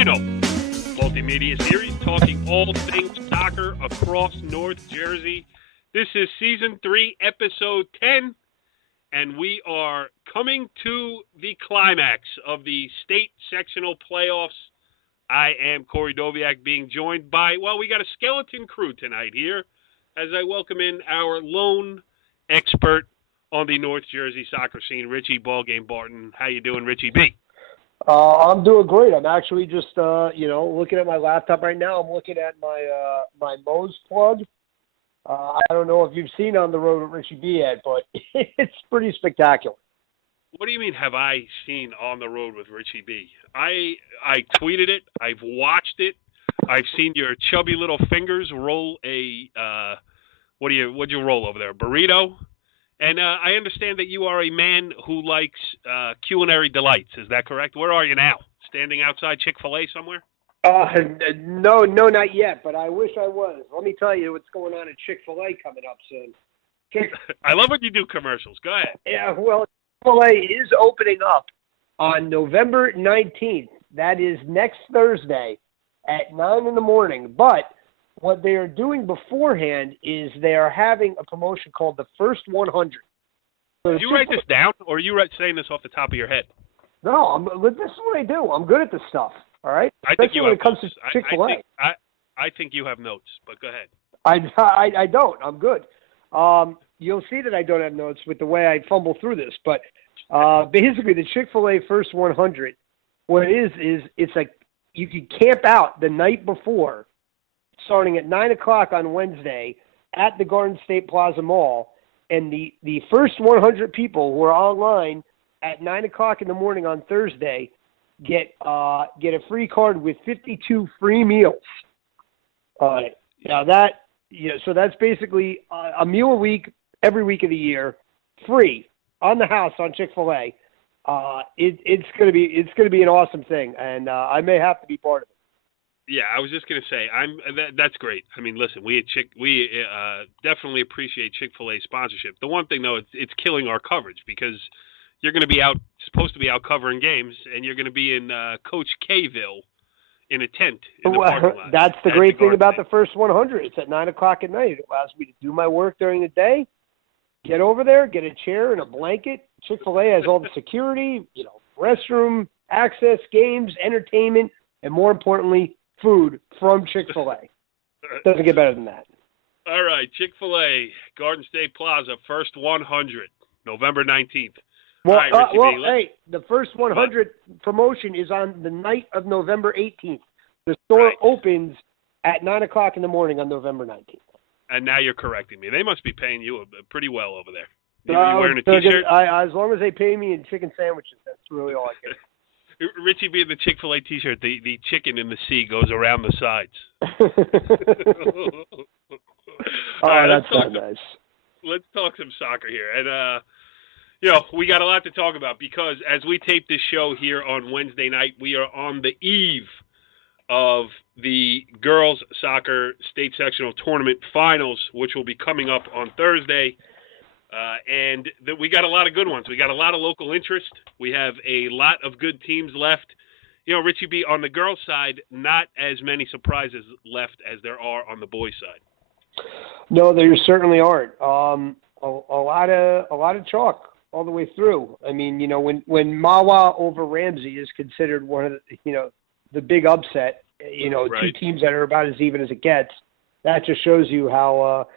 original multimedia series talking all things soccer across North Jersey. This is Season 3, Episode 10, and we are coming to the climax of the state sectional playoffs. I am Corey Doviak, being joined by, we got a skeleton crew tonight here as I welcome in our lone expert on the North Jersey soccer scene, Richie Ballgame Barton. How you doing, Richie B? I'm doing great. I'm actually just, looking at my laptop right now. I'm looking at my Moe's plug. I don't know if you've seen On the Road with Richie B yet, but it's pretty spectacular. What do you mean, have I seen On the Road with Richie B? I tweeted it. I've watched it. I've seen your chubby little fingers roll a, what'd you roll over there, a burrito? And I understand that you are a man who likes culinary delights. Is that correct? Where are you now? Standing outside Chick-Fil-A somewhere? No, not yet, but I wish I was. Let me tell you what's going on at Chick-fil-A coming up soon. I love when you do commercials. Go ahead. Yeah, well, Chick-fil-A is opening up on November 19th. That is next Thursday at 9 in the morning. But what they are doing beforehand is they are having a promotion called the First 100. So did you write this down, or are you saying this off the top of your head? No, this is what I do. I'm good at this stuff, all right? Especially when it comes to Chick-fil-A. I think you have notes, but go ahead. I don't. I'm good. You'll see that I don't have notes with the way I fumble through this. But basically, the Chick-fil-A First 100, what it is it's like you can camp out the night before, starting at 9 o'clock on Wednesday at the Garden State Plaza Mall, and the first 100 people who are online at 9 o'clock in the morning on Thursday get a free card with 52 free meals. So that's basically a meal a week every week of the year, free on the house on Chick-fil-A. It's gonna be an awesome thing, and I may have to be part of it. Yeah, I was just gonna say that's great. I mean, listen, we definitely appreciate Chick-fil-A sponsorship. The one thing though, it's killing our coverage because you're going to be supposed to be out covering games, and you're going to be in Coach K-ville in a tent in the parking lot. That's the great thing about the First 100. It's at 9 o'clock at night. It allows me to do my work during the day, get over there, get a chair and a blanket. Chick-fil-A has all the security, restroom, access, games, entertainment, and more importantly, food from Chick-fil-A. Doesn't get better than that. All right, Chick-fil-A, Garden State Plaza, First 100, November 19th. Well, right, hey, the First 100 promotion is on the night of November 18th. The store opens at 9 o'clock in the morning on November 19th. And now you're correcting me. They must be paying you pretty well over there. You wearing a T-shirt? As long as they pay me in chicken sandwiches, that's really all I get. Richie B in the Chick-fil-A T-shirt, the chicken in the sea goes around the sides. That's not nice. Let's talk some soccer here. And, we got a lot to talk about because as we tape this show here on Wednesday night, we are on the eve of the girls soccer state sectional tournament finals, which will be coming up on Thursday. And we got a lot of good ones. We got a lot of local interest. We have a lot of good teams left. Richie B, on the girls' side, not as many surprises left as there are on the boys' side. No, there certainly aren't. A lot of chalk all the way through. I mean, when Mahwah over Ramsey is considered one of the big upset, right. Two teams that are about as even as it gets, that just shows you how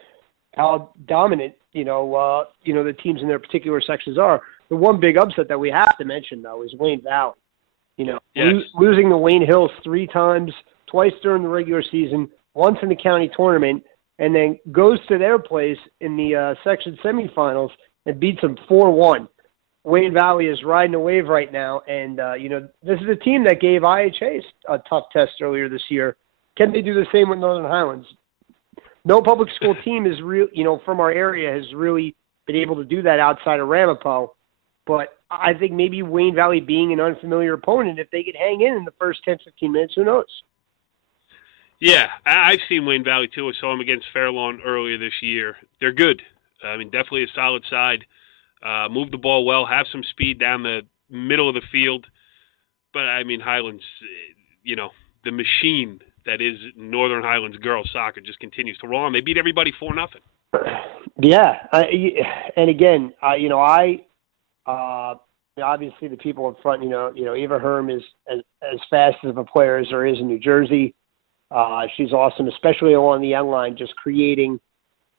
dominant, the teams in their particular sections are. The one big upset that we have to mention, though, is Wayne Valley. Yes. Losing to Wayne Hills 3 times, twice during the regular season, once in the county tournament, and then goes to their place in the section semifinals and beats them 4-1. Wayne Valley is riding a wave right now, and this is a team that gave IHA a tough test earlier this year. Can they do the same with Northern Highlands? No public school team is from our area has really been able to do that outside of Ramapo. But I think maybe Wayne Valley being an unfamiliar opponent, if they could hang in the first 10, 15 minutes, who knows? Yeah, I've seen Wayne Valley too. I saw them against Fairlawn earlier this year. They're good. I mean, definitely a solid side. Move the ball well, have some speed down the middle of the field. But, I mean, Highlands, the machine that is Northern Highlands girls soccer just continues to roll on. They beat everybody 4-0. Yeah, and again, obviously the people up front, Eva Herm is as fast of a player as there is in New Jersey. She's awesome, especially along the end line, just creating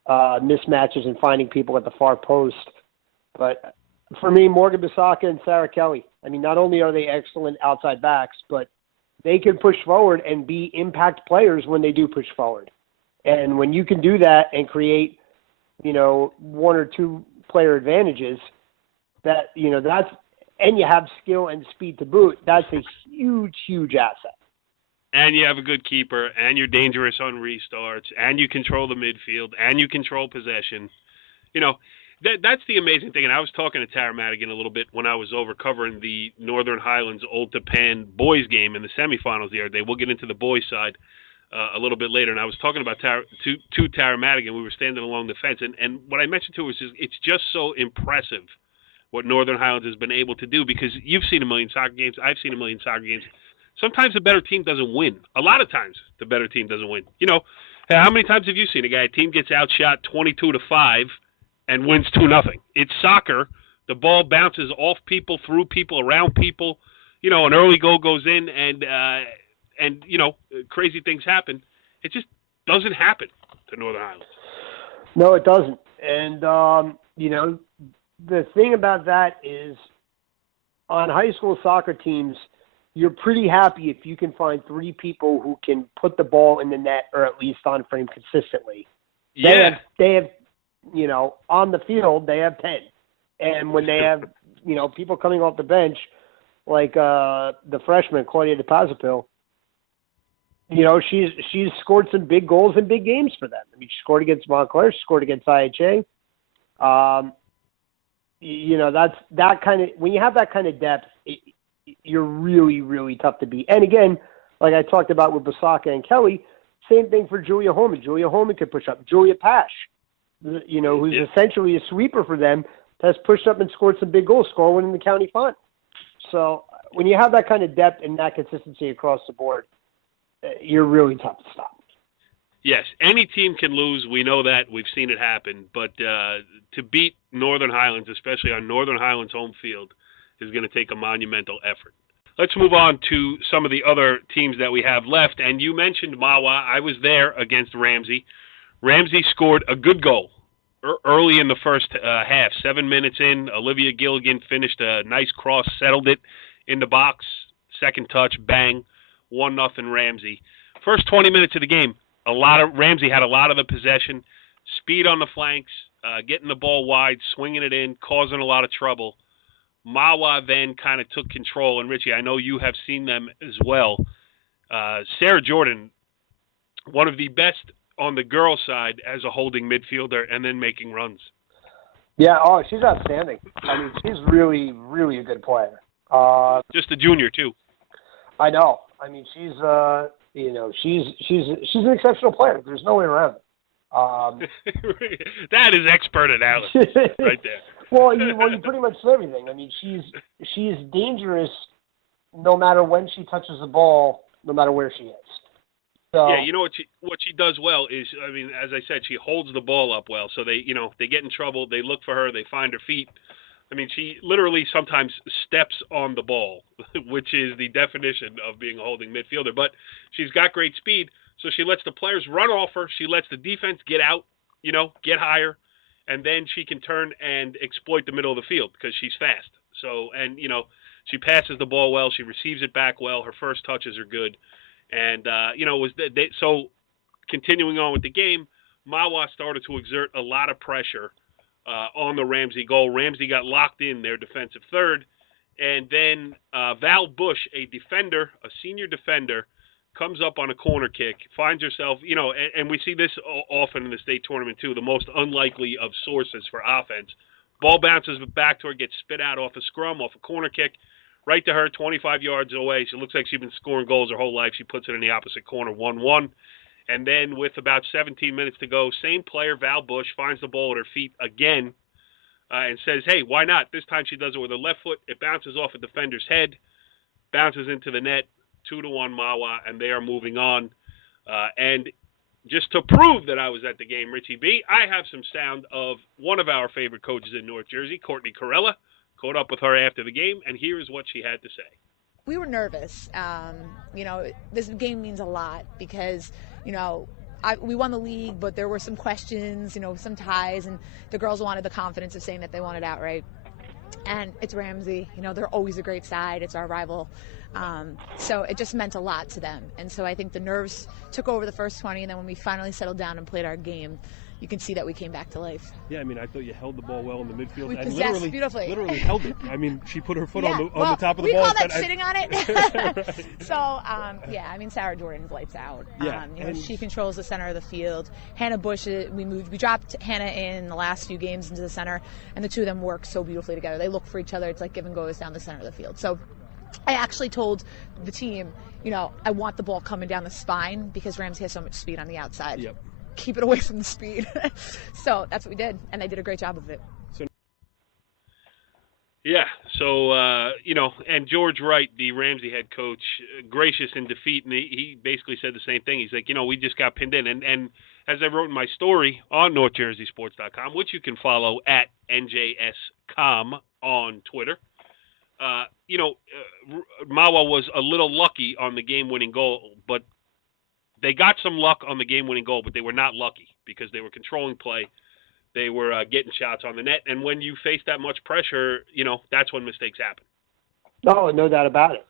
mismatches and finding people at the far post. But for me, Morgan Bisaka and Sarah Kelly, not only are they excellent outside backs, but they can push forward and be impact players when they do push forward. And when you can do that and create, one or two player advantages, that's, and you have skill and speed to boot, that's a huge, huge asset. And you have a good keeper, and you're dangerous on restarts, and you control the midfield, and you control possession. That's the amazing thing. And I was talking to Tara Madigan a little bit when I was over covering the Northern Highlands Old Tappan boys game in the semifinals the other day. We'll get into the boys side a little bit later. And I was talking about to Tara Madigan. We were standing along the fence. And what I mentioned to her was it's just so impressive what Northern Highlands has been able to do, because you've seen a million soccer games. I've seen a million soccer games. Sometimes the better team doesn't win. A lot of times the better team doesn't win. How many times have you seen a team gets outshot 22-5 and wins 2-0? It's soccer. The ball bounces off people, through people, around people. An early goal goes in, and crazy things happen. It just doesn't happen to Northern Highlands. No, it doesn't. And the thing about that is, on high school soccer teams, you're pretty happy if you can find three people who can put the ball in the net, or at least on frame consistently. Yeah. They have on the field, they have 10. And when they have, people coming off the bench, like the freshman, Claudia DePazapil, she's scored some big goals in big games for them. She scored against Montclair, she scored against IHA. That's that kind of, when you have that kind of depth, you're really, really tough to beat. And again, like I talked about with Bisaka and Kelly, same thing for Julia Holman. Julia Holman could push up. Julia Pash, who's essentially a sweeper for them, has pushed up and scored some big goals, scoring in the county final. So when you have that kind of depth and that consistency across the board, you're really tough to stop. Yes, any team can lose. We know that. We've seen it happen. But to beat Northern Highlands, especially on Northern Highlands home field, is going to take a monumental effort. Let's move on to some of the other teams that we have left. And you mentioned Mahwah. I was there against Ramsey. Ramsey scored a good goal early in the first half. 7 minutes in, Olivia Gilligan finished a nice cross, settled it in the box. Second touch, bang, 1-0 Ramsey. First 20 minutes of the game, Ramsey had a lot of the possession, speed on the flanks, getting the ball wide, swinging it in, causing a lot of trouble. Mahwah then kind of took control, and Richie, I know you have seen them as well. Sarah Jordan, one of the best on the girls' side as a holding midfielder, and then making runs. Yeah, she's outstanding. She's really, really a good player. Just a junior too. I know. She's she's an exceptional player. There's no way around it. That is expert analysis right there. Well, you pretty much said everything. She's dangerous no matter when she touches the ball, no matter where she is. So, yeah, what she does well is, as I said, she holds the ball up well. So they get in trouble, they look for her, they find her feet. She literally sometimes steps on the ball, which is the definition of being a holding midfielder. But she's got great speed, so she lets the players run off her. She lets the defense get out, get higher, and then she can turn and exploit the middle of the field because she's fast. So, and, she passes the ball well. She receives it back well. Her first touches are good. And, so continuing on with the game, Mahwah started to exert a lot of pressure on the Ramsey goal. Ramsey got locked in their defensive third. And then Val Bush, a senior defender, comes up on a corner kick, finds herself, and we see this often in the state tournament too, the most unlikely of sources for offense. Ball bounces back to her, gets spit out off a scrum, off a corner kick, right to her, 25 yards away. She looks like she's been scoring goals her whole life. She puts it in the opposite corner, 1-1. And then with about 17 minutes to go, same player, Val Bush, finds the ball at her feet again and says, hey, why not? This time she does it with her left foot. It bounces off a defender's head, bounces into the net. 2-1 Mahwah, and they are moving on. And just to prove that I was at the game, Richie B, I have some sound of one of our favorite coaches in North Jersey, Courtney Corella. Caught up with her after the game, and here is what she had to say. We were nervous. This game means a lot because, we won the league, but there were some questions, some ties, and the girls wanted the confidence of saying that they won it outright. And it's Ramsey. They're always a great side. It's our rival. So it just meant a lot to them. And so I think the nerves took over the first 20, and then when we finally settled down and played our game, you can see that we came back to life. Yeah, I thought you held the ball well in the midfield. We and possessed beautifully. Literally held it. She put her foot on the top of the we ball. We call that sitting on it. Right. So, Sarah Jordan's lights out. Yeah. She controls the center of the field. Hannah Bush, we dropped Hannah in the last few games into the center, and the two of them work so beautifully together. They look for each other. It's like give and goes down the center of the field. So I actually told the team, I want the ball coming down the spine because Ramsey has so much speed on the outside. Yep. Keep it away from the speed. So that's what we did, and they did a great job of it. And George Wright, the Ramsey head coach, gracious in defeat, and he basically said the same thing. He's like, we just got pinned in. And as I wrote in my story on NorthJerseySports.com, which you can follow at NJScom on Twitter, Mahwah was a little lucky on the game-winning goal, but they got some luck on the game-winning goal, but they were not lucky because they were controlling play. They were getting shots on the net, and when you face that much pressure, that's when mistakes happen. No, no doubt about it.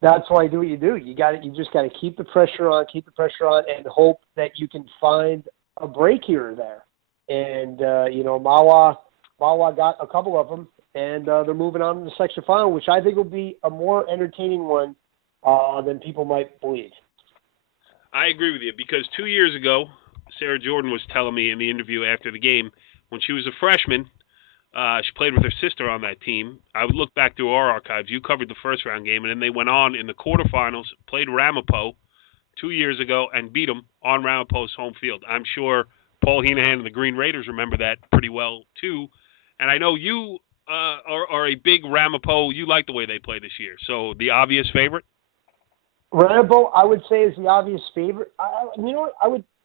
That's why you do what you do. You just got to keep the pressure on, and hope that you can find a break here or there. And Mahwah got a couple of them, and they're moving on to the section final, which I think will be a more entertaining one than people might believe. I agree with you because 2 years ago, Sarah Jordan was telling me in the interview after the game, when she was a freshman, she played with her sister on that team. I would look back through our archives. You covered the first round game, and then they went on in the quarterfinals, played Ramapo 2 years ago, and beat them on Ramapo's home field. I'm sure Paul Heenahan and the Green Raiders remember that pretty well, too. And I know you are a big Ramapo. You like the way they play this year. So the obvious favorite? Ramapo, I would say, is the obvious favorite.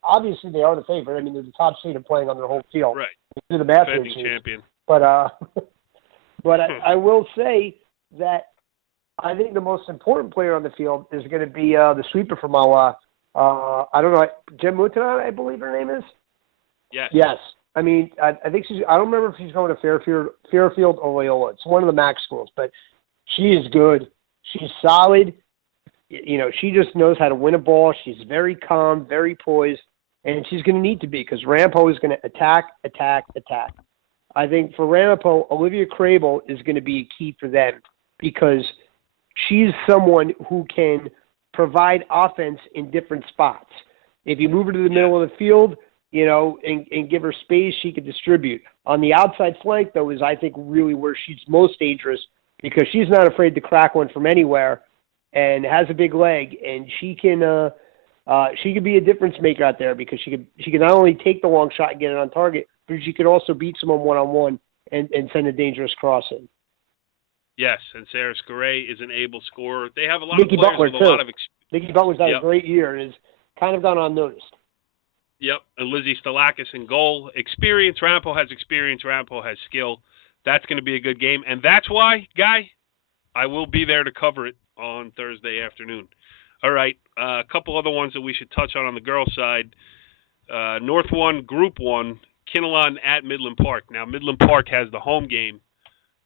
Obviously, they are the favorite. They're the top seed of playing on their home field. Right. They're the math defending champion. But I will say that I think the most important player on the field is going to be the sweeper for Mahwah. I don't know, Jem Mutana, I believe her name is. Yes. Yes. I think she's. I don't remember if she's going to Fairfield or Loyola. It's one of the MAC schools, but she is good. She's solid. She just knows how to win a ball. She's very calm, very poised, and she's going to need to be because Ramapo is going to attack. I think for Ramapo, Olivia Crable is going to be a key for them because she's someone who can provide offense in different spots. If you move her to the middle of the field, and give her space, she can distribute. On the outside flank, though, is I think really where she's most dangerous because she's not afraid to crack one from anywhere and has a big leg, and she can be a difference maker out there because she can not only take the long shot and get it on target, but she could also beat someone one-on-one and send a dangerous cross in. Yes, and Sarah Scaray is an able scorer. They have a lot Nikki of players Butler, with a lot of experience. Nikki Butler's had a great year and has kind of gone unnoticed. Yep, and Lizzie Stalakis in goal. Experience, Ramapo has experience, Ramapo has skill. That's going to be a good game, and that's why, Guy, I will be there to cover it on Thursday afternoon. All right, a couple other ones that we should touch on the girls' side. North 1, Group 1, Kinnelon at Midland Park. Now, Midland Park has the home game,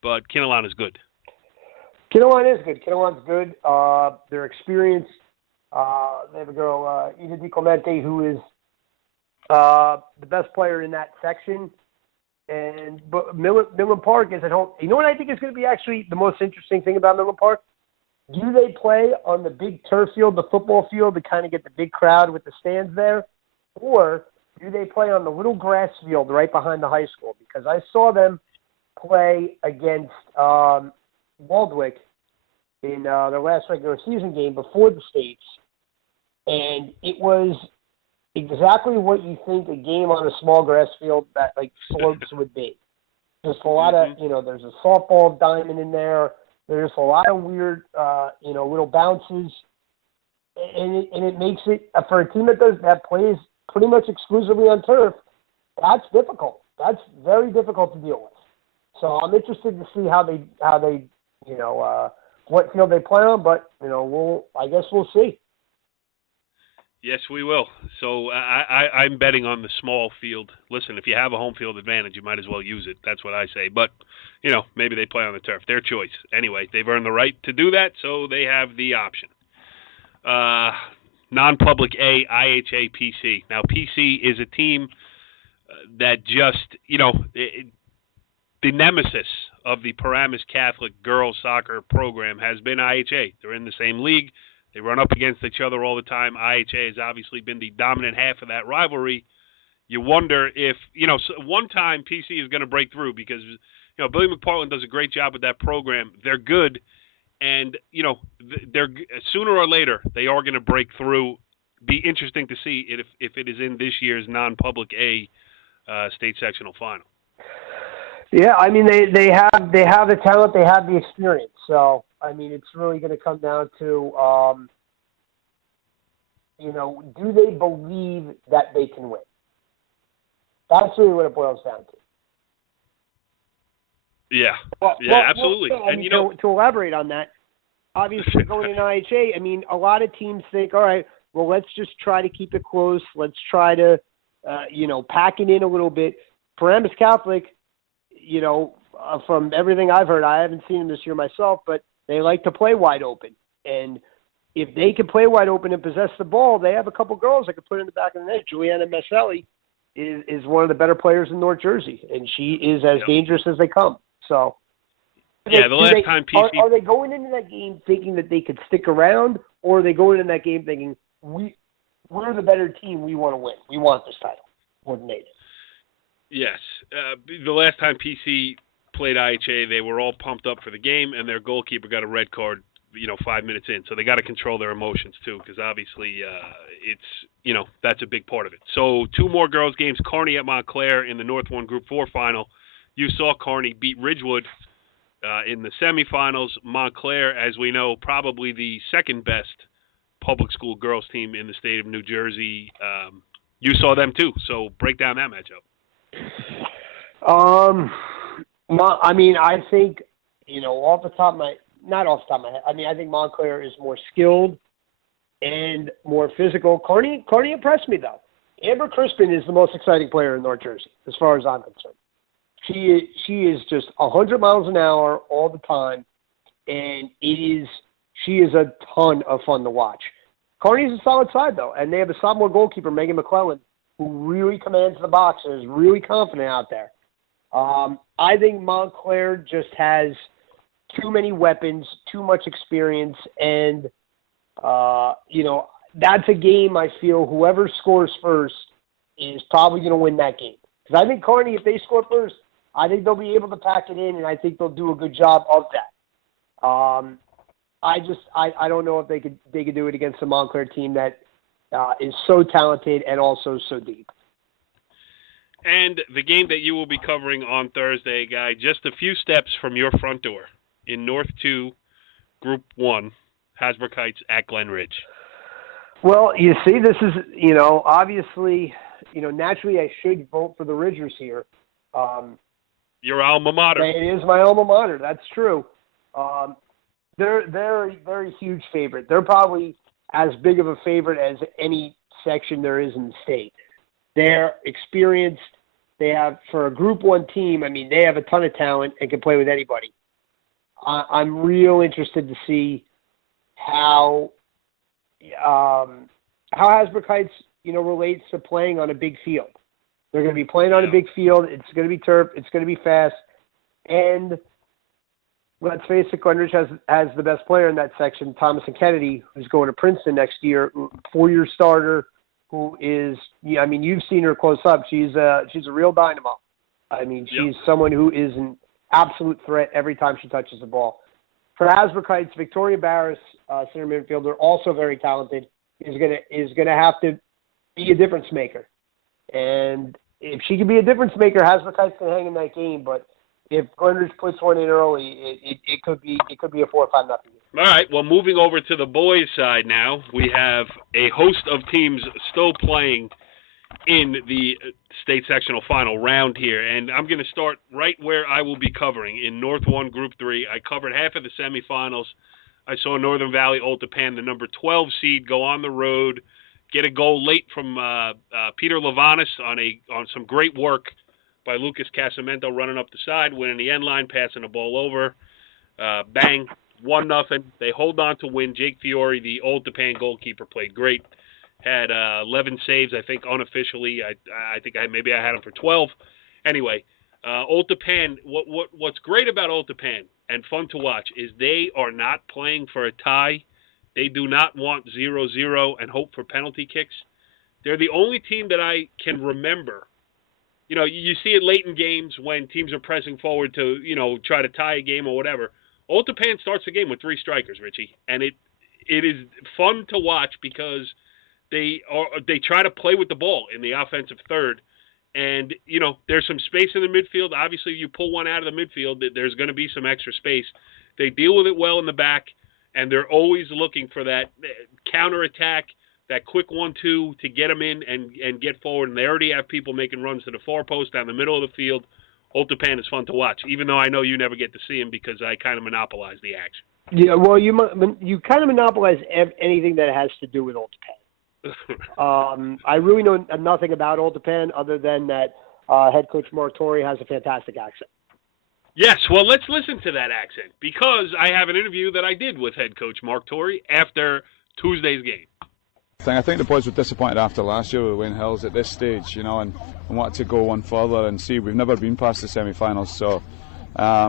but Kinnelon is good. Kinnelon is good. Kinnelon's good. Their experience, they have a girl, Eva DiClemente, who is the best player in that section. But Midland Park is at home. You know what I think is going to be actually the most interesting thing about Midland Park? Do they play on the big turf field, the football field, to kind of get the big crowd with the stands there? Or do they play on the little grass field right behind the high school? Because I saw them play against Waldwick in their last regular season game before the States. And it was exactly what you think a game on a small grass field that like slopes would be. Just a lot of, there's a softball diamond in there. There's a lot of weird, little bounces, and it makes it for a team that plays pretty much exclusively on turf. That's difficult. That's very difficult to deal with. So I'm interested to see how they what field they play on, but I guess we'll see. Yes, we will. So I'm betting on the small field. Listen, if you have a home field advantage, you might as well use it. That's what I say. But, maybe they play on the turf. Their choice. Anyway, they've earned the right to do that, so they have the option. Non-public A, IHA, PC. Now, PC is a team that just, the nemesis of the Paramus Catholic girls soccer program has been IHA. They're in the same league. They run up against each other all the time. IHA has obviously been the dominant half of that rivalry. You wonder if, one time PC is going to break through because, Billy McPartland does a great job with that program. They're good, and, they're sooner or later they are going to break through. Be interesting to see if it is in this year's non-public A state sectional final. Yeah, I mean they have the talent, they have the experience. So I mean it's really going to come down to do they believe that they can win? That's really what it boils down to. Yeah, absolutely. And to elaborate on that, obviously going in IHA, I mean a lot of teams think, all right, well let's just try to keep it close. Let's try to pack it in a little bit. Paramus Catholic. From everything I've heard, I haven't seen them this year myself, but they like to play wide open. And if they can play wide open and possess the ball, they have a couple girls that can put it in the back of the net. Juliana Messelli is one of the better players in North Jersey, and she is as dangerous as they come. So, the last time PC... Are they going into that game thinking that they could stick around, or are they going into that game thinking, we're the better team, we want to win, we want this title, more than they do? Yes. The last time PC played IHA, they were all pumped up for the game, and their goalkeeper got a red card, 5 minutes in. So they got to control their emotions, too, because obviously it's, that's a big part of it. So 2 more girls' games, Kearney at Montclair in the North 1 Group 4 final. You saw Kearney beat Ridgewood in the semifinals. Montclair, as we know, probably the second best public school girls team in the state of New Jersey. You saw them, too, so break down that matchup. I mean, I think, off the top of my head, I mean, I think Montclair is more skilled and more physical. Kearney impressed me, though. Amber Crispin is the most exciting player in North Jersey, as far as I'm concerned. She is just 100 miles an hour all the time, and she is a ton of fun to watch. Kearney's a solid side, though, and they have a sophomore goalkeeper, Megan McClellan, who really commands the box and is really confident out there. I think Montclair just has too many weapons, too much experience, and, that's a game I feel whoever scores first is probably going to win that game. Because I think Kearney, if they score first, I think they'll be able to pack it in, and I think they'll do a good job of that. I don't know if they could do it against a Montclair team that is so talented and also so deep. And the game that you will be covering on Thursday, Guy, just a few steps from your front door in North 2, Group 1, Hasbrook Heights at Glen Ridge. Well, you see, this is, obviously, naturally I should vote for the Ridgers here. Your alma mater. It is my alma mater. That's true. They're a very huge favorite. They're probably as big of a favorite as any section there is in the state. They're experienced. They have, for a Group 1 team, I mean, they have a ton of talent and can play with anybody. I'm real interested to see how Hasbrook Heights, relates to playing on a big field. They're going to be playing on a big field. It's going to be turf. It's going to be fast. And let's face it, Glen Ridge has the best player in that section, Thomas and Kennedy, who's going to Princeton next year, 4-year starter, who is, you've seen her close up. She's a real dynamo. I mean, she's someone who is an absolute threat every time she touches the ball. For Hasbrook Heights, Victoria Barris, center midfielder, also very talented, is gonna have to be a difference maker. And if she can be a difference maker, Hasbrook Heights can hang in that game. But if Glenridge puts one in early, it could be a 4 or 5 nothing. All right. Well, moving over to the boys' side now, we have a host of teams still playing in the state sectional final round here, and I'm going to start right where I will be covering in North 1 Group 3. I covered half of the semifinals. I saw Northern Valley Old Tappan, the number 12 seed, go on the road, get a goal late from Peter Lavanis on some great work by Lucas Casamento running up the side, winning the end line, passing the ball over. Bang, 1-0. They hold on to win. Jake Fiore, the Old Tappan goalkeeper, played great. Had 11 saves, I think, unofficially. I think maybe I had him for 12. Anyway, Old Tappan, what's great about Old Tappan and fun to watch is they are not playing for a tie. They do not want 0-0 and hope for penalty kicks. They're the only team that I can remember. You know, you see it late in games when teams are pressing forward to, try to tie a game or whatever. Old Tappan starts the game with 3 strikers, Richie, and it is fun to watch because they try to play with the ball in the offensive third, and there's some space in the midfield. Obviously, you pull one out of the midfield, there's going to be some extra space. They deal with it well in the back, and they're always looking for that counterattack, that quick 1-2 to get them in and get forward. And they already have people making runs to the far post down the middle of the field. Old Tappan is fun to watch, even though I know you never get to see him because I kind of monopolize the action. Yeah, well, you kind of monopolize anything that has to do with Old Tappan. I really know nothing about Old Tappan other than that head coach Mark Torrey has a fantastic accent. Yes, well, let's listen to that accent because I have an interview that I did with head coach Mark Torrey after Tuesday's game. I think the boys were disappointed after last year with Wayne Hills at this stage, and wanted to go one further and see. We've never been past the semi-finals, so I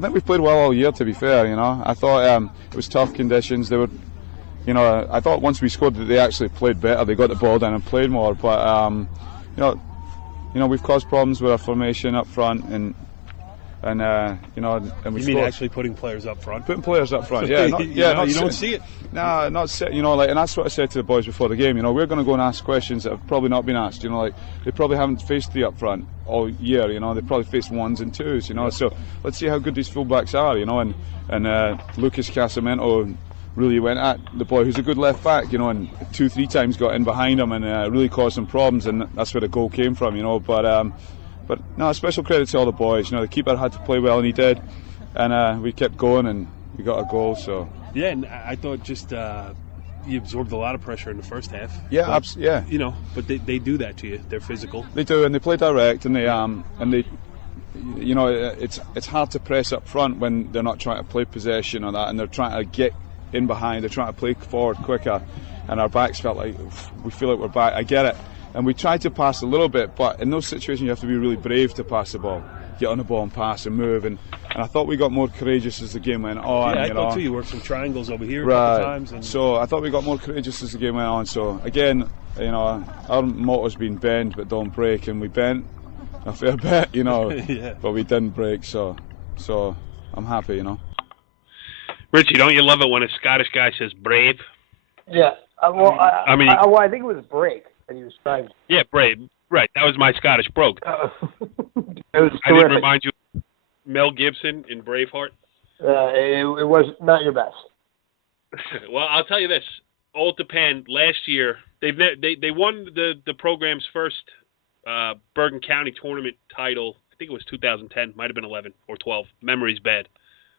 think we've played well all year. To be fair, I thought it was tough conditions. They were. I thought once we scored that they actually played better. They got the ball down and played more. But we've caused problems with our formation up front, and we. You mean actually putting players up front? Putting players up front, yeah. You don't see it. No, not sit. And that's what I said to the boys before the game. We're going to go and ask questions that have probably not been asked. They probably haven't faced 3 up front all year. They probably faced 1s and 2s. Yeah. So let's see how good these fullbacks are. And Lucas Casamento really went at the boy who's a good left back, and 2-3 times got in behind him and really caused some problems, and that's where the goal came from, But no, special credit to all the boys. The keeper had to play well, and he did, and we kept going and we got a goal. So yeah, and I thought just you absorbed a lot of pressure in the first half. Yeah, But they do that to you. They're physical. They do, and they play direct, and they. It's hard to press up front when they're not trying to play possession or that, and they're trying to get in behind. They're trying to play forward quicker, and our backs felt like we feel like we're back. I get it, and we tried to pass a little bit, but in those situations you have to be really brave to pass the ball, get on the ball and pass and move. And I thought we got more courageous as the game went on. Yeah, I thought too. You worked some triangles over here right. a couple times. And so I thought we got more courageous as the game went on. So again, our motto's been bend but don't break, and we bent a fair bit, yeah. But we didn't break. So I'm happy, Richie, don't you love it when a Scottish guy says brave? Yeah. I think it was break that he was trying. Yeah, brave. Right. That was my Scottish brogue. It was I didn't remind you of Mel Gibson in Braveheart? It was not your best. Well, I'll tell you this. Old Tappan last year, they won the program's first Bergen County tournament title. I think it was 2010, might have been 11 or 12. Memory's bad.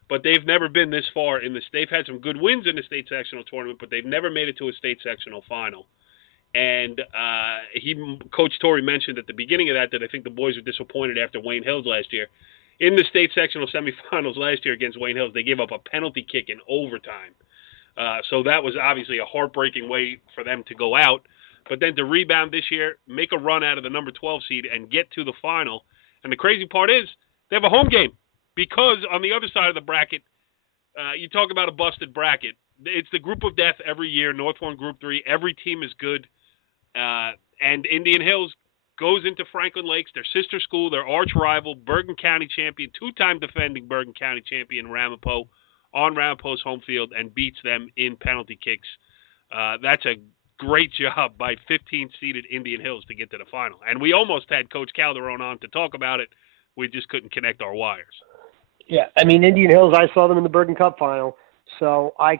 But they've never been this far in this. They've had some good wins in the state sectional tournament, but they've never made it to a state sectional final. And Coach Torrey mentioned at the beginning of that I think the boys were disappointed after Wayne Hills last year. In the state sectional semifinals last year against Wayne Hills, they gave up a penalty kick in overtime. So that was obviously a heartbreaking way for them to go out. But then to rebound this year, make a run out of the number 12 seed and get to the final. And the crazy part is they have a home game. Because on the other side of the bracket, you talk about a busted bracket. It's the group of death every year, North 1 Group 3. Every team is good. And Indian Hills goes into Franklin Lakes, their sister school, their arch rival, Bergen County champion, 2-time defending Bergen County champion Ramapo, on Ramapo's home field, and beats them in penalty kicks. That's a great job by 15th-seeded Indian Hills to get to the final. And we almost had Coach Calderon on to talk about it, We just couldn't connect our wires. Yeah, I mean, Indian Hills, I saw them in the Bergen Cup final, so I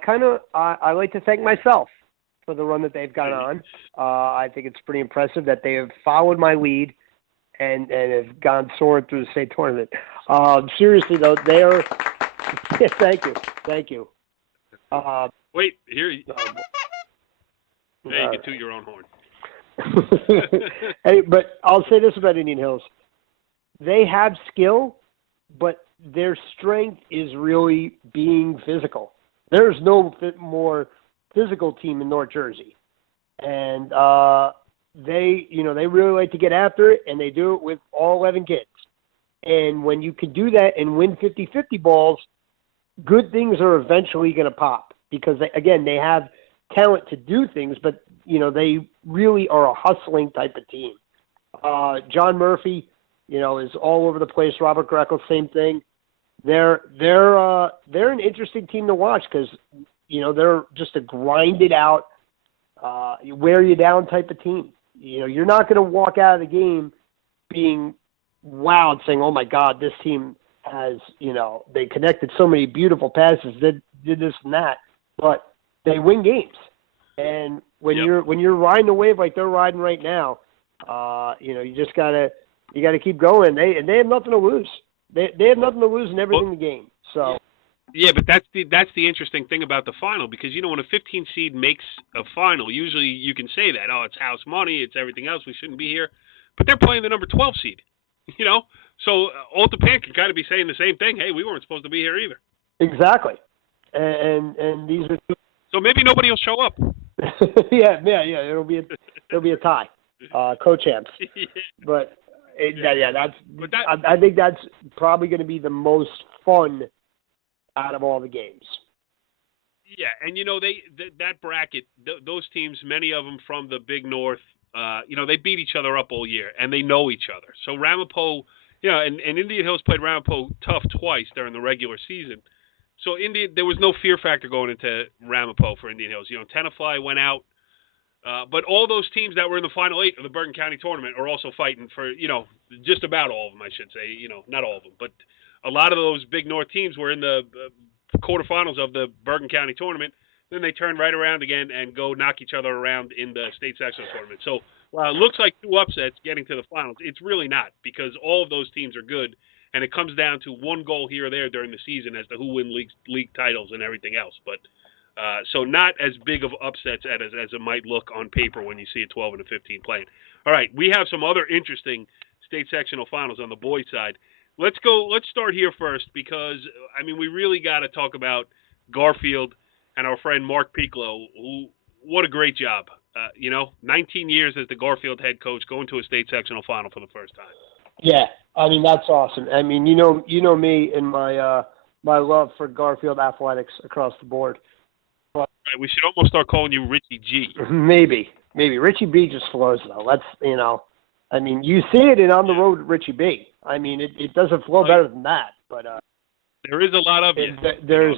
like to thank myself for the run that they've gone on. I think it's pretty impressive that they have followed my lead and have gone soaring through the state tournament. Seriously, though, they are – yeah, thank you. Wait, here you can toot your own horn. Hey, but I'll say this about Indian Hills. They have skill, but their strength is really being physical. There's no more physical team in North Jersey. And they really like to get after it, and they do it with all 11 kids. And when you can do that and win 50-50 balls, good things are eventually going to pop because, they have talent to do things, but, they really are a hustling type of team. John Murphy, is all over the place. Robert Greco, same thing. They're an interesting team to watch because, they're just a grinded out, wear you down type of team. You're not going to walk out of the game being wowed, saying, "Oh my God, this team has, they connected so many beautiful passes, did this and that," but they win games. And when you're riding the wave like they're riding right now, you just gotta keep going. They have nothing to lose. They have nothing to lose in everything in the game. So. Yeah, but that's the interesting thing about the final because when a 15 seed makes a final, usually you can say that, oh, it's house money, it's everything else, we shouldn't be here, but they're playing the number 12 seed, So Old Tappan can kind of be saying the same thing. Hey, we weren't supposed to be here either. Exactly, and these are. So maybe nobody will show up. yeah. It'll be a tie, co-champs. But I think that's probably going to be the most fun out of all the games. Yeah, and that bracket, those teams, many of them from the Big North, they beat each other up all year, and they know each other. So Ramapo, and Indian Hills played Ramapo tough twice during the regular season. So there was no fear factor going into Ramapo for Indian Hills. Tenafly went out, but all those teams that were in the Final 8 of the Bergen County tournament are also fighting for, just about all of them, I should say. Not all of them, but a lot of those Big North teams were in the quarterfinals of the Bergen County tournament. Then they turn right around again and go knock each other around in the state sectional tournament. So while it looks like 2 upsets getting to the finals, it's really not because all of those teams are good, and it comes down to one goal here or there during the season as to who wins league titles and everything else. But so not as big of upsets as it might look on paper when you see a 12 and a 15 playing. All right, we have some other interesting state sectional finals on the boys' side. Let's start here first because, we really got to talk about Garfield and our friend Mark Piccolo, who, what a great job. 19 years as the Garfield head coach, going to a state sectional final for the first time. Yeah, that's awesome. You know me and my love for Garfield athletics across the board. But, right, we should almost start calling you Richie G. Maybe. Richie B just flows, though. That's, you see it in On the Road with Richie B. It doesn't flow better than that. But there is a lot of you. There's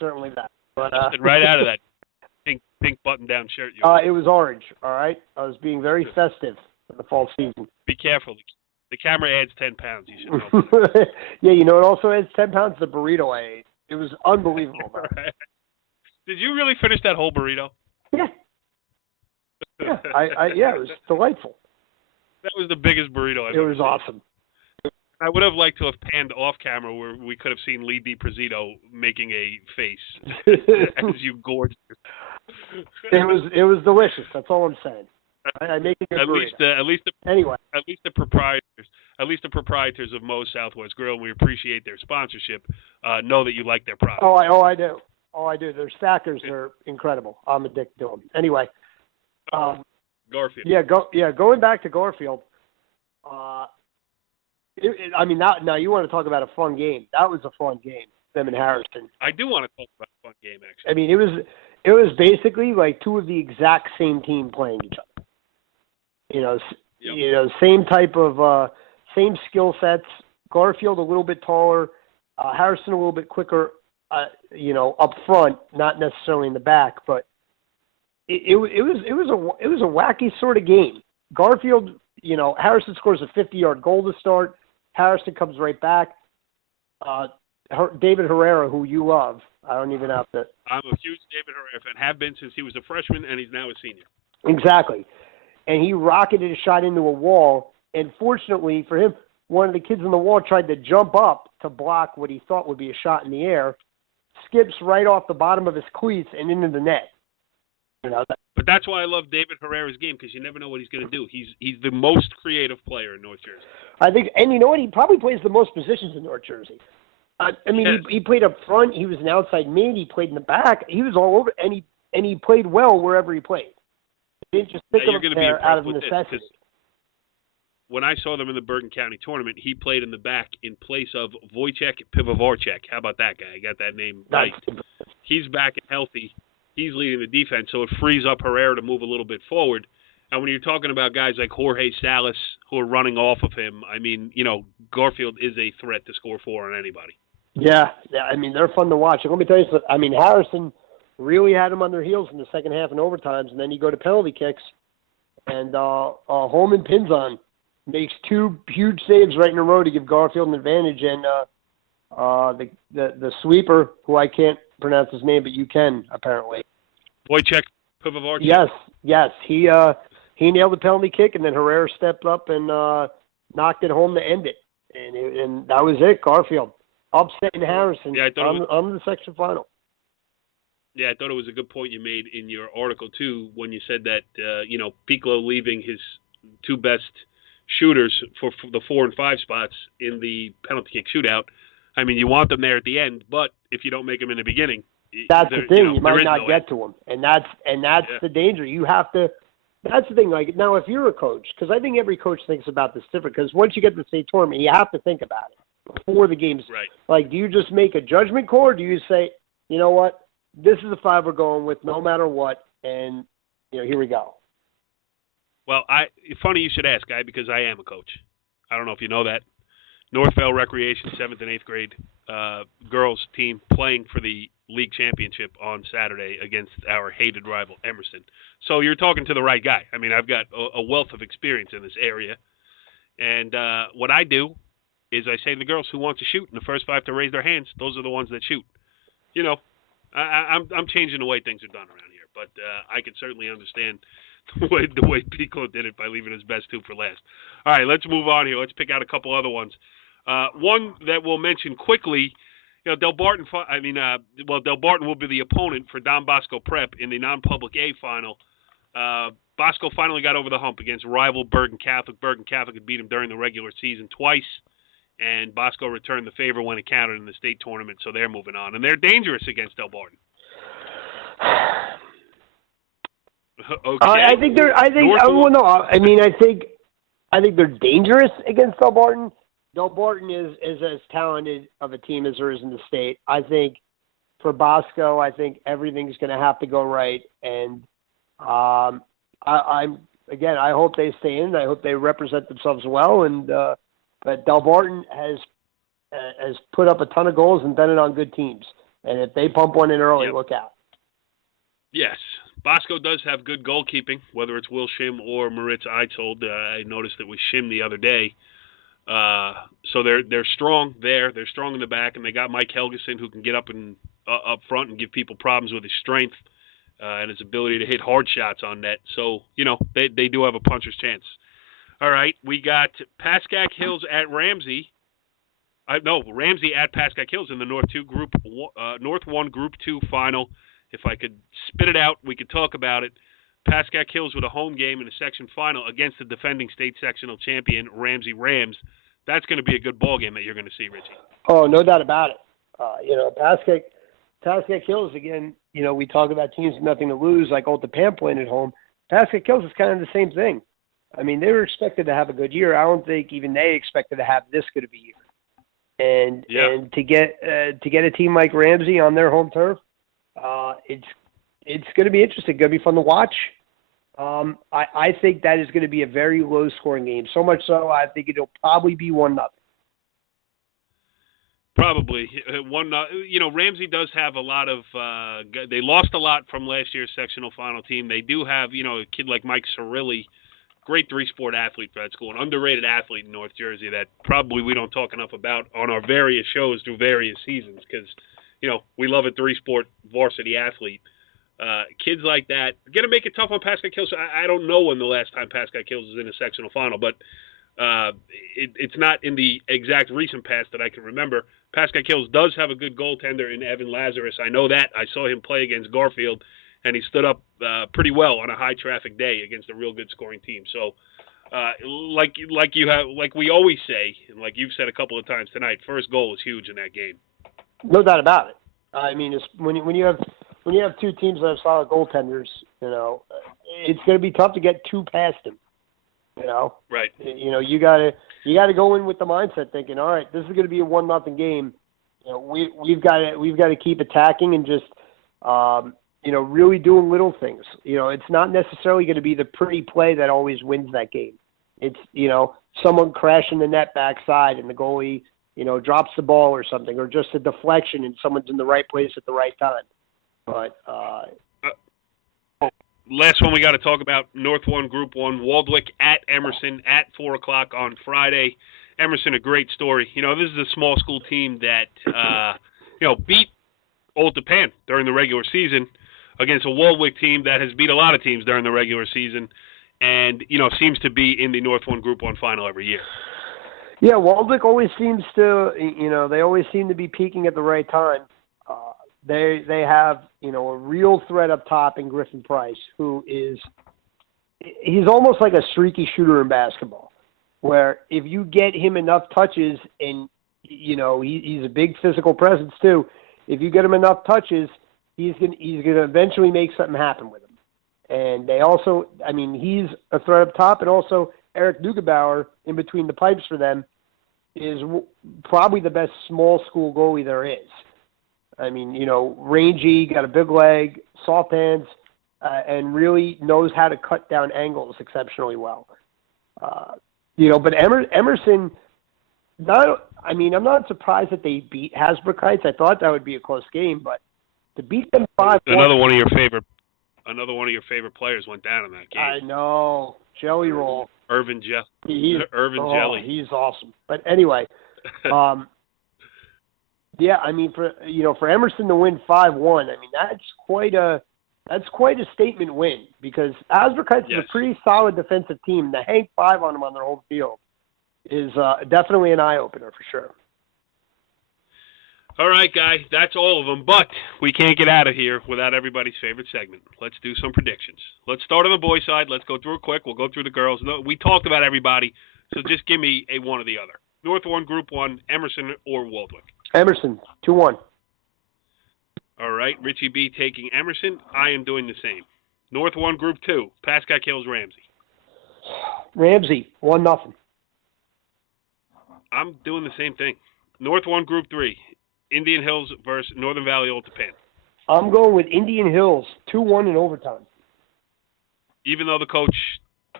certainly that. But right out of that pink button-down shirt. It was orange, all right? I was being very festive for the fall season. Be careful. The camera adds 10 pounds. You should know. Yeah, it also adds 10 pounds to the burrito I ate. It was unbelievable. Right. Did you really finish that whole burrito? Yeah. Yeah, it was delightful. That was the biggest burrito I've ever seen. It was awesome. I would have liked to have panned off camera where we could have seen Lee DiPrezito making a face as you gorged. It was delicious. That's all I'm saying. I make a good burrito. At least the proprietors of Moe's Southwest Grill, we appreciate their sponsorship. Know that you like their product. Oh, I do. Their stackers are incredible. I'm addicted to them. Anyway, Garfield. Going back to Garfield. Now you want to talk about a fun game. That was a fun game, them and Harrison. I do want to talk about a fun game, actually. It was basically like 2 of the exact same team playing each other. Same type of, same skill sets. Garfield a little bit taller, Harrison a little bit quicker, up front, not necessarily in the back, but it was a wacky sort of game. Garfield, Harrison scores a 50-yard goal to start. Harrison comes right back. David Herrera, who you love, I don't even have to. I'm a huge David Herrera fan. Have been since he was a freshman, and he's now a senior. Exactly. And he rocketed a shot into a wall. And fortunately for him, one of the kids on the wall tried to jump up to block what he thought would be a shot in the air, skips right off the bottom of his cleats and into the net. But that's why I love David Herrera's game, because you never know what he's going to do. He's the most creative player in North Jersey. I think, and you know what? He probably plays the most positions in North Jersey. I mean, yes. he played up front. He was an outside mid. He played in the back. He was all over, and he played well wherever he played. He didn't just pick him up there out of necessity. When I saw them in the Bergen County tournament, he played in the back in place of Wojciech Pivovarczyk. How about that guy? I got that name right. He's back and healthy. He's leading the defense, so it frees up Herrera to move a little bit forward. And when you're talking about guys like Jorge Salas who are running off of him, I mean, Garfield is a threat to score for on anybody. Yeah, I mean, they're fun to watch. And let me tell you something. I mean, Harrison really had them on their heels in the second half and overtimes, and then you go to penalty kicks, and Holman Pinzon makes two huge saves right in a row to give Garfield an advantage, and the sweeper, who I can't pronounce his name, but you can apparently. Wojciech Pivovarczyk. Yes, he nailed the penalty kick, and then Herrera stepped up and knocked it home to end it, and that was it. Garfield upsetting Harrison on the section final. Yeah, I thought it was a good point you made in your article too when you said that Piccolo leaving his two best shooters for the 4 and 5 spots in the penalty kick shootout. I mean, you want them there at the end, but if you don't make them in the beginning, that's the thing. You might not get to them, and that's the danger. You have to. That's the thing. Like now, if you're a coach, because I think every coach thinks about this different. Because once you get to the state tournament, you have to think about it before the games. Right. Like, do you just make a judgment call, or do you say, you know what, this is the 5 we're going with, no matter what, and here we go. Well, funny you should ask, Guy, because I am a coach. I don't know if you know that. Northvale Recreation 7th and 8th grade girls team playing for the league championship on Saturday against our hated rival Emerson. So you're talking to the right guy. I mean, I've got a wealth of experience in this area. And what I do is I say to the girls who want to shoot, and the first 5 to raise their hands, those are the ones that shoot. I'm changing the way things are done around here, but I can certainly understand the way Pico did it by leaving his best 2 for last. All right, let's move on here. Let's pick out a couple other ones. One that we'll mention quickly, Del Barton will be the opponent for Don Bosco Prep in the non-public A final. Bosco finally got over the hump against rival Bergen Catholic. Bergen Catholic had beat him during the regular season twice, and Bosco returned the favor when it counted in the state tournament, so they're moving on. And they're dangerous against Del Barton. Okay. I think they're dangerous against Del Barton. Del Barton is as talented of a team as there is in the state. I think for Bosco, I think everything's going to have to go right. And I hope they stay in. I hope they represent themselves well. And but Del Barton has put up a ton of goals and done it on good teams. And if they pump one in early, look out. Yes. Bosco does have good goalkeeping, whether it's Will Shim or Moritz Eitzold. I noticed it was Shim the other day. So they're strong there. They're strong in the back, and they got Mike Helgeson, who can get up front and give people problems with his strength and his ability to hit hard shots on net. So they do have a puncher's chance. All right, we got Pascack Hills at Ramsey. Ramsey at Pascack Hills in the North 1 Group 2 final. If I could spit it out, we could talk about it. Pascack Hills with a home game in the section final against the defending state sectional champion, Ramsey Rams. That's going to be a good ball game that you're going to see, Richie. Oh, no doubt about it. Pascack Hills, again, we talk about teams with nothing to lose, like Old Tappan playing at home. Pascack Hills is kind of the same thing. I mean, they were expected to have a good year. I don't think even they expected to have this good of a year. And to get a team like Ramsey on their home turf, it's going to be interesting. Going to be fun to watch. I think that is going to be a very low-scoring game. So much so, I think it'll probably be 1-0. Probably 1-0. Ramsey does have a lot of. They lost a lot from last year's sectional final team. They do have a kid like Mike Cirilli, great three-sport athlete for that school, an underrated athlete in North Jersey that probably we don't talk enough about on our various shows through various seasons because, we love a three-sport varsity athlete. Kids like that are going to make it tough on Pascal Kills. I don't know when the last time Pascal Kills was in a sectional final, but it's not in the exact recent past that I can remember. Pascal Kills does have a good goaltender in Evan Lazarus. I know that. I saw him play against Garfield, and he stood up pretty well on a high-traffic day against a real good scoring team. So, like we always say, and like you've said a couple of times tonight, first goal is huge in that game. No doubt about it. I mean, when you have two teams that have solid goaltenders, it's going to be tough to get two past them. Right. You gotta go in with the mindset thinking, all right, this is going to be a 1-0 game. We've got to keep attacking and just really doing little things. It's not necessarily going to be the pretty play that always wins that game. It's someone crashing the net backside and the goalie drops the ball or something, or just a deflection and someone's in the right place at the right time. But last one we got to talk about, North 1, Group 1, Waldwick at Emerson at 4 o'clock on Friday. Emerson, a great story. This is a small school team that, beat Old Tappan during the regular season against a Waldwick team that has beat a lot of teams during the regular season and, seems to be in the North 1 Group 1 final every year. Yeah, Waldwick always seems to, they always seem to be peaking at the right time. They have, a real threat up top in Griffin Price, he's almost like a streaky shooter in basketball, where if you get him enough touches and, he's a big physical presence too. If you get him enough touches, he's gonna eventually make something happen with him. And they also, he's a threat up top, and also Eric Neugebauer in between the pipes for them is probably the best small school goalie there is. Rangy, got a big leg, soft hands, and really knows how to cut down angles exceptionally well. But Emerson, I'm not surprised that they beat Hasbrook Heights. I thought that would be a close game, but to beat them 5-1. Another one of your favorite players went down in that game. I know, Jelly Roll. Irvin Jelly. He's awesome. But anyway, for Emerson to win 5-1, that's quite a statement win, because Hasbrook Heights is a pretty solid defensive team. To hang 5 on them on their home field is definitely an eye opener for sure. All right, guys, that's all of them, but we can't get out of here without everybody's favorite segment. Let's do some predictions. Let's start on the boys' side. Let's go through it quick. We'll go through the girls. No, we talked about everybody, so just give me a one or the other. North 1, Group 1, Emerson or Waldwick? Emerson, 2-1. All right, Richie B taking Emerson. I am doing the same. North 1, Group 2, Pascal Kills Ramsey. Ramsey, 1-0. I'm doing the same thing. North 1, Group 3, Indian Hills versus Northern Valley Old Tappan. I'm going with Indian Hills, 2-1 in overtime. Even though the coach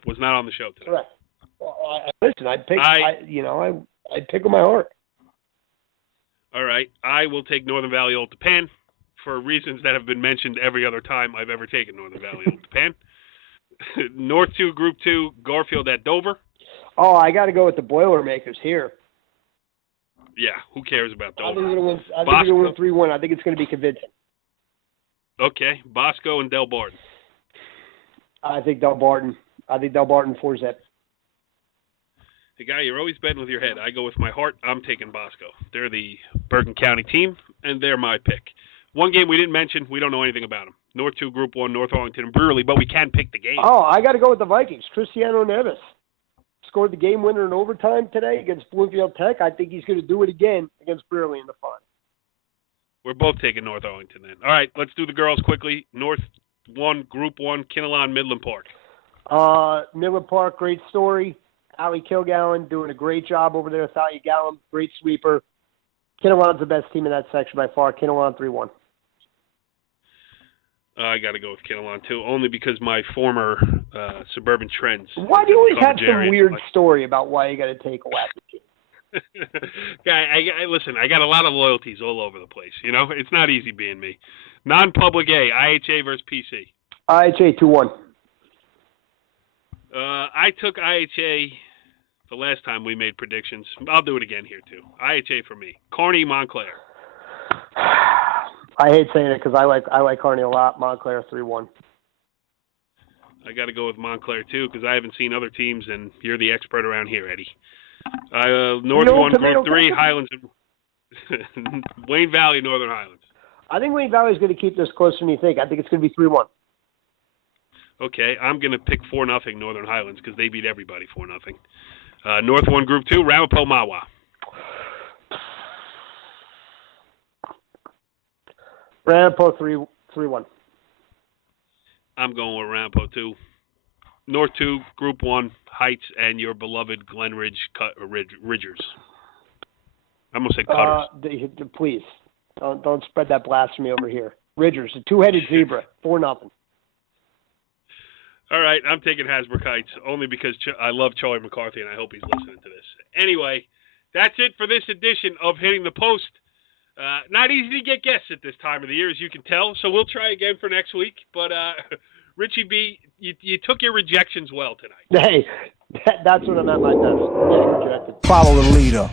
was not on the show today. Correct. Well, listen, I'd pick with my heart. All right, I will take Northern Valley Old Tappan for reasons that have been mentioned every other time I've ever taken Northern Valley Old Tappan. North 2, Group 2, Garfield at Dover. Oh, I got to go with the Boilermakers here. Yeah, who cares about Dover? I think they're going to win 3-1. I think it's going to be convincing. Okay, Bosco and Del Barton. I think Del Barton 4-zip. Hey, guy, you're always betting with your head. I go with my heart. I'm taking Bosco. They're the Bergen County team, and they're my pick. One game we didn't mention, we don't know anything about them. North 2, Group 1, North Arlington and Brewerly, but we can pick the game. Oh, I got to go with the Vikings. Cristiano Neves scored the game winner in overtime today against Bloomfield Tech. I think he's going to do it again against Brewerly in the final. We're both taking North Arlington then. All right, let's do the girls quickly. North 1, Group 1, Kinnelon, Midland Park. Midland Park, great story. Allie Kilgallen doing a great job over there with Thalia Gallum, great sweeper. Kinnelon's the best team in that section by far. Kinnelon 3-1. I got to go with Kinnelon too, only because my former Suburban Trends. Why do you always have some weird story about why you got to take a wacky team? Guy, listen, I got a lot of loyalties all over the place. It's not easy being me. Non-public A, IHA versus PC. IHA 2-1. I took IHA the last time we made predictions. I'll do it again here, too. IHA for me. Kearney, Montclair. I hate saying it because I like Kearney a lot. Montclair 3-1. I got to go with Montclair, too, because I haven't seen other teams, and you're the expert around here, Eddie. North 1, Group 3, Highlands, and Wayne Valley, Northern Highlands. I think Wayne Valley is going to keep this closer than you think. I think it's going to be 3-1. Okay, I'm going to pick 4-0 Northern Highlands because they beat everybody 4-0. North 1, Group 2, Ramapo, Mahwah. Ramapo 3-1. I'm going with Ramapo 2. North 2, Group 1, Heights, and your beloved Glen Ridge Ridgers. I'm going to say Cutters. Please, don't spread that blasphemy over here. Ridgers, a two-headed zebra, 4-0. All right, I'm taking Hasbrook Heights only because I love Charlie McCarthy, and I hope he's listening to this. Anyway, that's it for this edition of Hitting the Post. Not easy to get guests at this time of the year, as you can tell, so we'll try again for next week. But, Richie B., you took your rejections well tonight. Hey, that's when I'm at my best, getting rejected. Follow the leader.